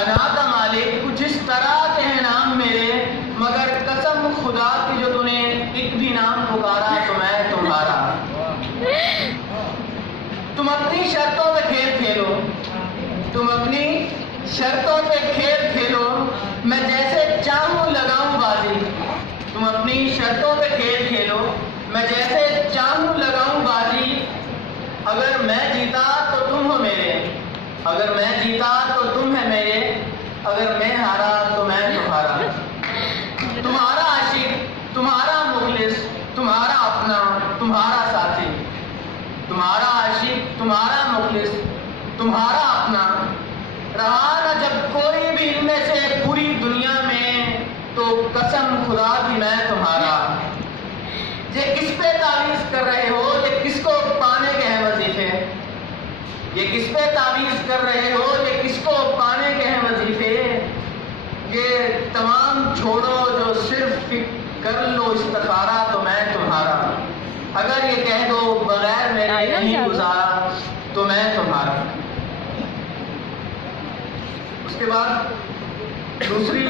अना का मालिक कुछ इस तरह के हैं नाम मेरे, मगर कसम खुदा की जो तूने एक भी नाम पुकारा तो मैं तुम्हारा। तुम अपनी शर्तों पे खेल खेलो, तुम अपनी शर्तों पे खेल खेलो, मैं जैसे चाहूं लगाऊं बाजी। तुम अपनी शर्तों पे खेल खेलो, मैं जैसे चाहूं लगाऊं बाजी। अगर मैं जीता तो तुम हो मेरे, अगर मैं जीता तो तुम है मेरे, अगर मैं हारा तो मैं तुम्हारा। तुम्हारा आशिक, तुम्हारा मुखलिस, तुम्हारा अपना, तुम्हारा साथी। तुम्हारा आशिक, तुम्हारा मुखलिस, तुम्हारा अपना। रहा न जब कोई भी इनमें से पूरी दुनिया में, तो कसम खुदा की मैं तुम्हारा। ये किस पे तावीज़ कर रहे हो, ये किसको पाने के हैं वजीफे? ये किस पे तावीज़ कर रहे हो, ये किसको पाने के हैं वजीफे? ये तमाम छोड़ो, जो सिर्फ कर लो इस्तिखारा तो मैं तुम्हारा। अगर ये कह दो बगैर मेरे नहीं गुजारा तो मैं तुम्हारा। उसके बाद दूसरी